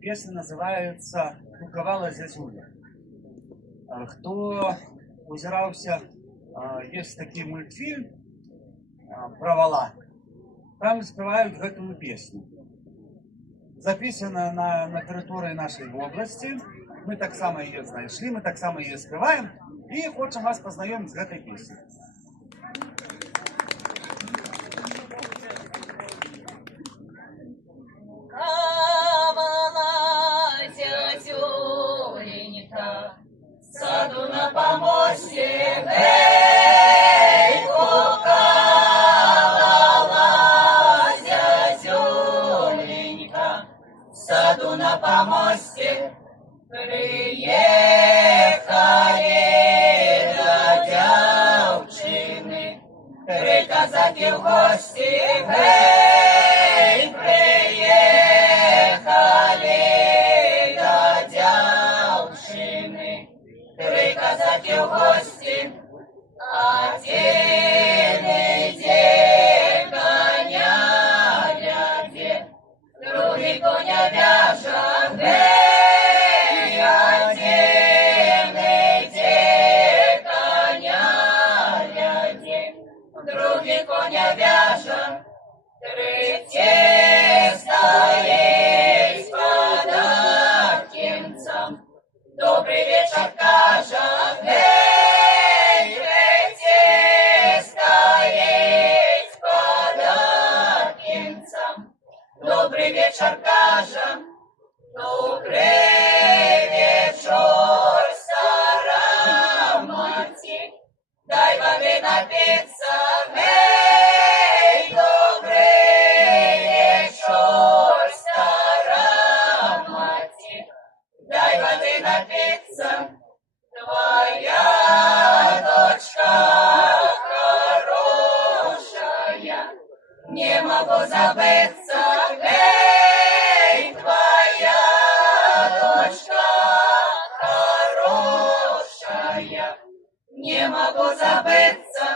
Песня называется «Кукавала зязюля». Хто узіраўся, есть такі мультфільм про вала. Там спевают гэтую песню. Записана на территории нашей области. Мы так само ее знайшли, мы так само ее спеваем. И хочем вас познакомить с этой песней. Саду на помосте, эй, кукала зязюленька. Саду на помосте приехали до девчины, три казаки в гости, эй, приехали до девчины. Три казаки в гости, один иде коня вяде, другий коня вяже, эй, один иде коня вяде, другий коня вяже, третий стоит под окенцем. Добрый вечер, кажа, эй, третий стоит под окенцем. Добрый вечер, кажа, добрый вечер, стара мати, дай воды напиться, эй, добрый вечер, стара мати, дай воды напиться. Твоя дочка хорошая, не могу забыться, эй, твоя дочка хорошая, не могу забыться.